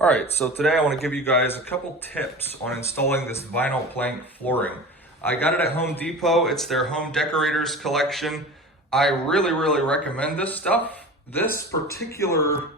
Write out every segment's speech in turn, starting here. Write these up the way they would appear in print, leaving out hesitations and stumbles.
All right, so today I want to give you guys a couple tips on installing this vinyl plank flooring. I got it at Home Depot. It's their home decorators collection. I really recommend this stuff. This particular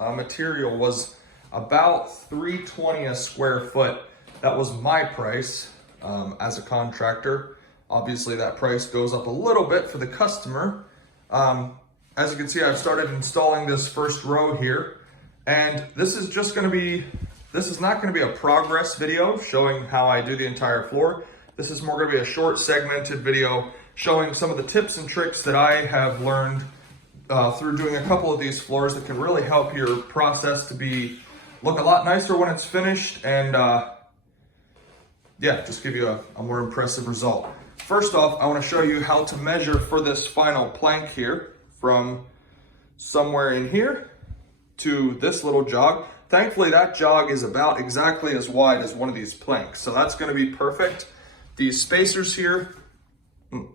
material was about $3.20 a square foot. That was my price as a contractor. Obviously that price goes up a little bit for the customer. As you can see, I've started installing this first row here. And this is not gonna be a progress video showing how I do the entire floor. This is more gonna be a short segmented video showing some of the tips and tricks that I have learned through doing a couple of these floors that can really help your process to look a lot nicer when it's finished and yeah, just give you a more impressive result. First off, I wanna show you how to measure for this final plank here from somewhere in here to this little jog. Thankfully, that jog is about exactly as wide as one of these planks, so that's gonna be perfect. These spacers here,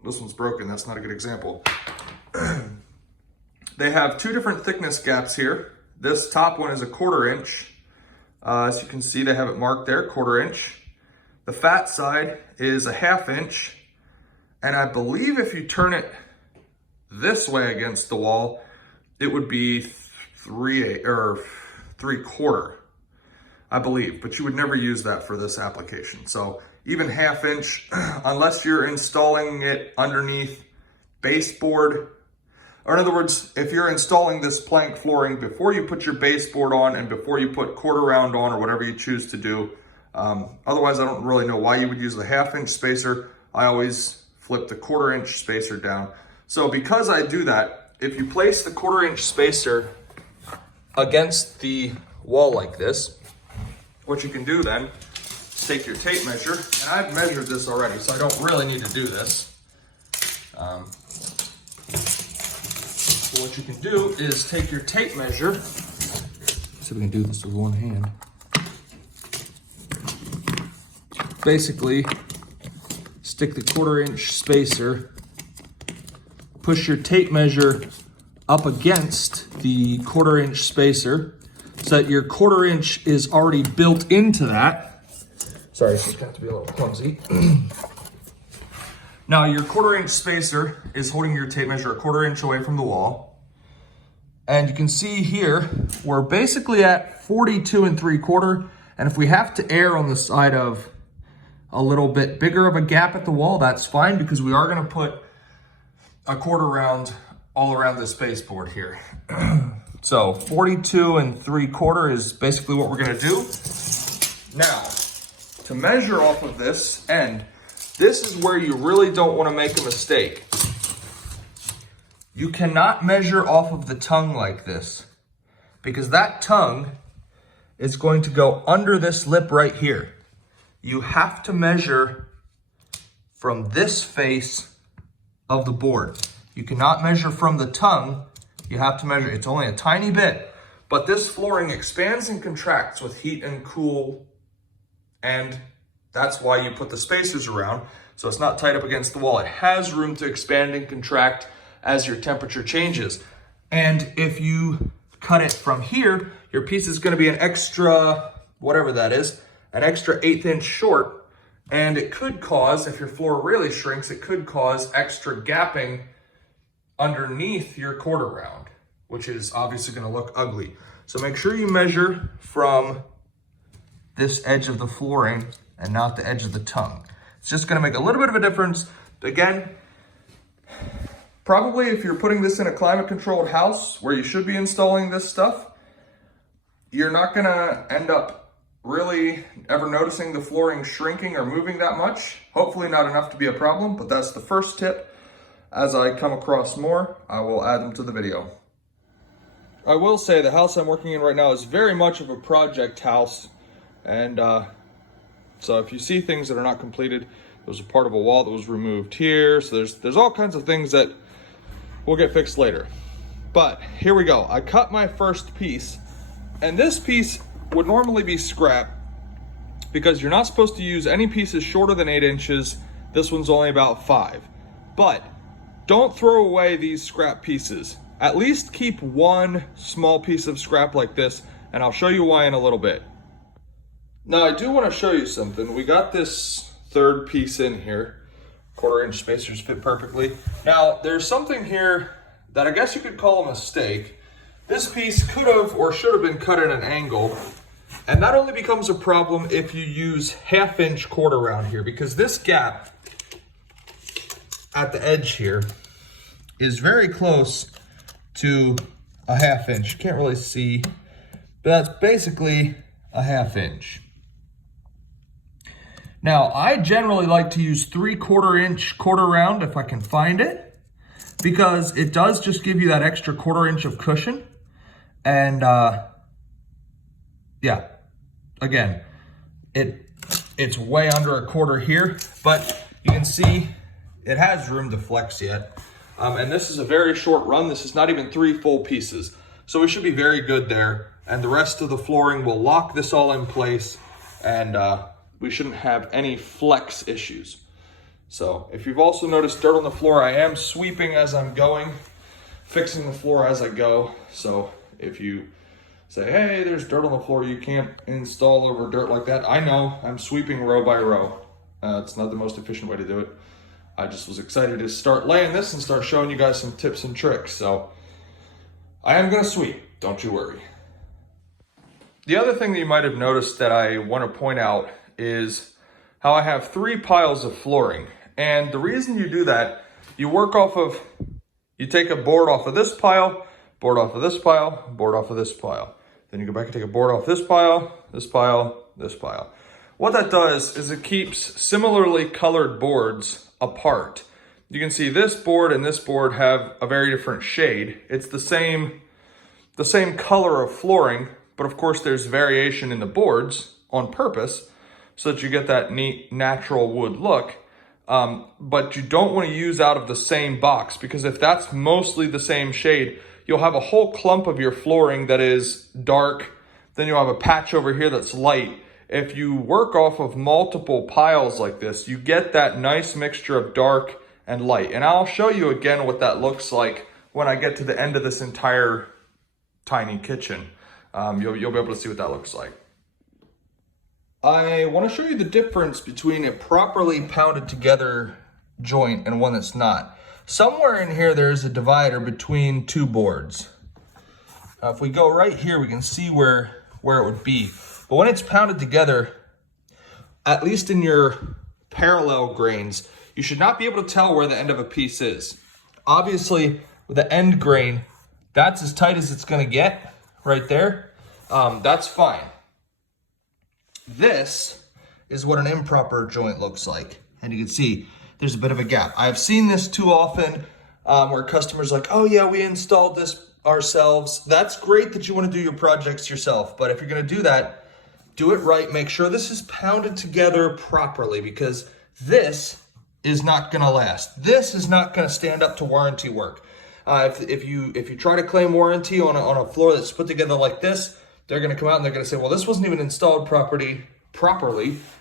this one's broken, that's not a good example. They have two different thickness gaps here. This top one is a 1/4 inch. As you can see, they have it marked there, 1/4 inch. The fat side is a 1/2 inch, and I believe if you turn it this way against the wall, it would be 3/4, I believe, but you would never use that for this application. So even 1/2 inch, unless you're installing it underneath baseboard, or in other words, if you're installing this plank flooring before you put your baseboard on and before you put quarter round on or whatever you choose to do. Otherwise, I don't really know why you would use the 1/2 inch spacer. I always flip the 1/4 inch spacer down. So because I do that, if you place the 1/4 inch spacer against the wall like this, what you can do then is take your tape measure, and I've measured this already, so I don't really need to do this. So what you can do is take your tape measure. See if we can do this with one hand. Basically, stick the 1/4 inch spacer, push your tape measure up against the 1/4 inch spacer so that your 1/4 inch is already built into that. Sorry, it's just got to be a little clumsy. Now your 1/4 inch spacer is holding your tape measure a 1/4 inch away from the wall. And you can see here, we're basically at 42 3/4. And if we have to err on the side of a little bit bigger of a gap at the wall, that's fine, because we are gonna put a 1/4 round all around this baseboard here. So 42 3/4 is basically what we're gonna do. Now, to measure off of this end, this is where you really don't wanna make a mistake. You cannot measure off of the tongue like this, because that tongue is going to go under this lip right here. You have to measure from this face of the board. You cannot measure from the tongue. You have to measure, it's only a tiny bit, but this flooring expands and contracts with heat and cool, and that's why you put the spacers around, so it's not tight up against the wall. It has room to expand and contract as your temperature changes. And if you cut it from here, your piece is gonna be an extra, whatever that is, an extra 1/8 inch short, and it could cause, if your floor really shrinks, it could cause extra gapping underneath your 1/4 round, which is obviously gonna look ugly. So make sure you measure from this edge of the flooring and not the edge of the tongue. It's just gonna make a little bit of a difference. Again, probably if you're putting this in a climate controlled house where you should be installing this stuff, you're not gonna end up really ever noticing the flooring shrinking or moving that much. Hopefully not enough to be a problem, but that's the first tip. As I come across more, I will add them to the video. I will say the house I'm working in right now is very much of a project house. And so if you see things that are not completed, there was a part of a wall that was removed here. So there's all kinds of things that will get fixed later. But here we go. I cut my first piece, and this piece would normally be scrap because you're not supposed to use any pieces shorter than 8 inches. This one's only about 5. But don't throw away these scrap pieces. At least keep one small piece of scrap like this and I'll show you why in a little bit. Now I do want to show you something. We got this third piece in here. 1/4 inch spacers fit perfectly. Now there's something here that I guess you could call a mistake. This piece could have or should have been cut at an angle, and that only becomes a problem if you use 1/2 inch quarter round here, because this gap at the edge here is very close to a 1/2 inch. You can't really see, but that's basically a 1/2 inch. Now, I generally like to use 3/4 inch quarter round if I can find it, because it does just give you that extra 1/4 inch of cushion. And yeah, again, it's way under a quarter here, but you can see it has room to flex yet. And this is a very short run. This is not even 3 full pieces. So we should be very good there. And the rest of the flooring will lock this all in place, and we shouldn't have any flex issues. So if you've also noticed dirt on the floor, I am sweeping as I'm going, fixing the floor as I go. So if you say, hey, there's dirt on the floor, you can't install over dirt like that, I know, I'm sweeping row by row. It's not the most efficient way to do it. I just was excited to start laying this and start showing you guys some tips and tricks. So I am gonna sweep, don't you worry. The other thing that you might have noticed that I want to point out is how I have 3 piles of flooring. And the reason you do that, you work off of, you take a board off of this pile, board off of this pile, board off of this pile. Then you go back and take a board off this pile, this pile, this pile. What that does is it keeps similarly colored boards apart. You can see this board and this board have a very different shade. It's the same color of flooring, but of course there's variation in the boards on purpose so that you get that neat natural wood look. But you don't want to use out of the same box, because if that's mostly the same shade, you'll have a whole clump of your flooring that is dark, then you'll have a patch over here that's light. If you work off of multiple piles like this, you get that nice mixture of dark and light. And I'll show you again what that looks like when I get to the end of this entire tiny kitchen. You'll be able to see what that looks like. I want to show you the difference between a properly pounded together joint and one that's not. Somewhere in here there's a divider between 2 boards. If we go right here, we can see where it would be. But when it's pounded together, at least in your parallel grains, you should not be able to tell where the end of a piece is. Obviously, with the end grain, that's as tight as it's going to get right there. That's fine. This is what an improper joint looks like. And you can see there's a bit of a gap. I've seen this too often where customers are like, oh yeah, we installed this ourselves. That's great that you want to do your projects yourself, but if you're going to do that, do it right. Make sure this is pounded together properly, because this is not going to last. This is not going to stand up to warranty work. If you try to claim warranty on a floor that's put together like this, they're going to come out and they're going to say, well, this wasn't even installed properly,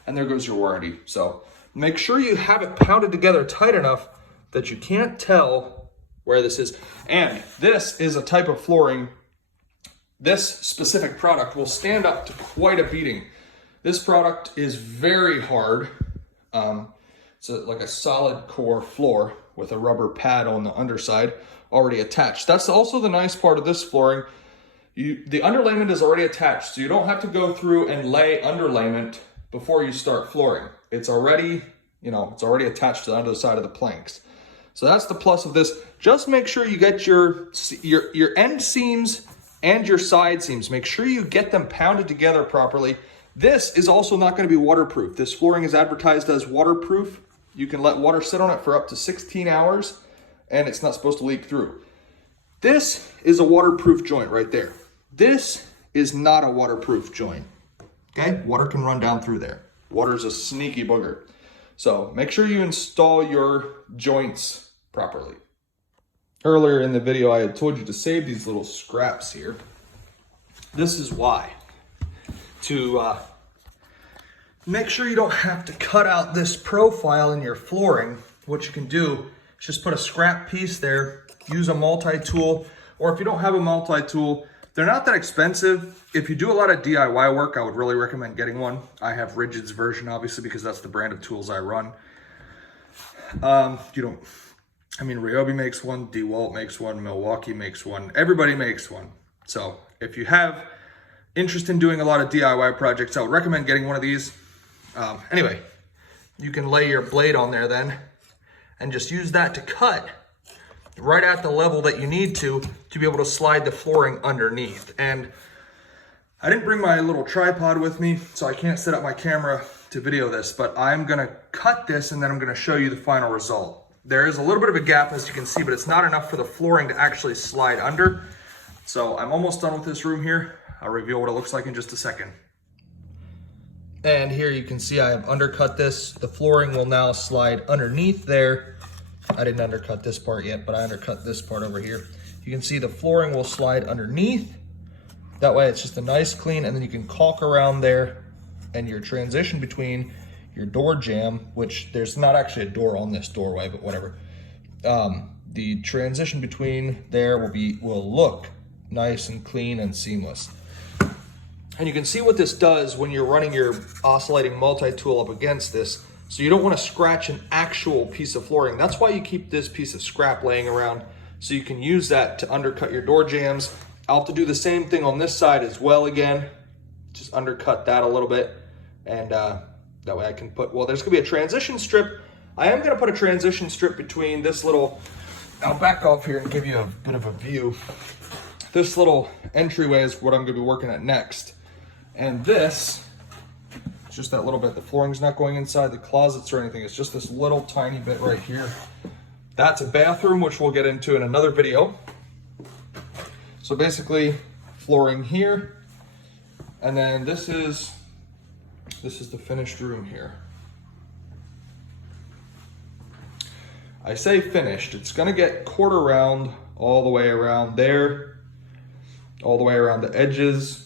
and there goes your warranty. So make sure you have it pounded together tight enough that you can't tell where this is. And this is a type of flooring, this specific product will stand up to quite a beating. This product is very hard. It's like a solid core floor with a rubber pad on the underside already attached. That's also the nice part of this flooring. The underlayment is already attached, so you don't have to go through and lay underlayment before you start flooring. It's already, it's already attached to the underside of the planks. So that's the plus of this. Just make sure you get your end seams and your side seams. Make sure you get them pounded together properly. This is also not going to be waterproof. This flooring is advertised as waterproof. You can let water sit on it for up to 16 hours, and it's not supposed to leak through. This is a waterproof joint right there. This is not a waterproof joint. Okay, water can run down through there. Water's a sneaky booger. So make sure you install your joints properly. Earlier in the video, I had told you to save these little scraps here. This is why. To make sure you don't have to cut out this profile in your flooring, what you can do is just put a scrap piece there, use a multi-tool, or if you don't have a multi-tool, They're not that expensive. If you do a lot of DIY work, I would really recommend getting one. I have Rigid's version, obviously, because that's the brand of tools I run. Ryobi makes one, DeWalt makes one, Milwaukee makes one, everybody makes one. So if you have interest in doing a lot of DIY projects, I would recommend getting one of these. Anyway, you can lay your blade on there then and just use that to cut right at the level that you need to be able to slide the flooring underneath. And I didn't bring my little tripod with me, so I can't set up my camera to video this, but I'm gonna cut this and then I'm gonna show you the final result. There is a little bit of a gap, as you can see, but it's not enough for the flooring to actually slide under. So I'm almost done with this room here. I'll reveal what it looks like in just a second. And here you can see I have undercut this. The flooring will now slide underneath there. I didn't undercut this part yet, but I undercut this part over here. You can see the flooring will slide underneath. That way it's just a nice clean, and then you can caulk around there, and your transition between your door jamb, which there's not actually a door on this doorway, but whatever. The transition between there will look nice and clean and seamless. And you can see what this does when you're running your oscillating multi-tool up against this. So you don't want to scratch an actual piece of flooring. That's why you keep this piece of scrap laying around, so you can use that to undercut your door jambs. I'll have to do the same thing on this side as well again. Just undercut that a little bit, and that way I can put, well, there's gonna be a transition strip. I am gonna put a transition strip between this little, I'll back off here and give you a bit of a view. This little entryway is what I'm gonna be working at next. And this, it's just that little bit. The flooring's not going inside the closets or anything. It's just this little tiny bit right here. That's a bathroom, which we'll get into in another video. So basically, flooring here, and then this is the finished room here. I say finished, it's gonna get quarter round all the way around there, all the way around the edges.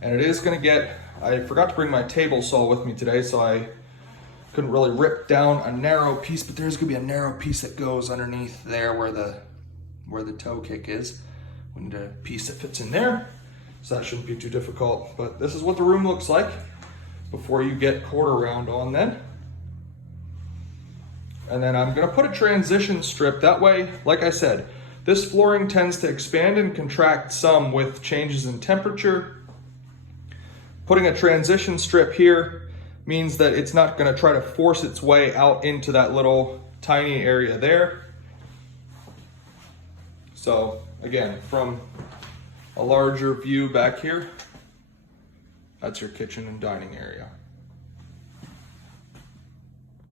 And it is gonna get, I forgot to bring my table saw with me today, so I couldn't really rip down a narrow piece, but there's gonna be a narrow piece that goes underneath there where the toe kick is. We need a piece that fits in there, so that shouldn't be too difficult. But this is what the room looks like before you get quarter round on then. And then I'm gonna put a transition strip. That way, like I said, this flooring tends to expand and contract some with changes in temperature. Putting a transition strip here means that it's not gonna try to force its way out into that little tiny area there. So again, from a larger view back here, that's your kitchen and dining area.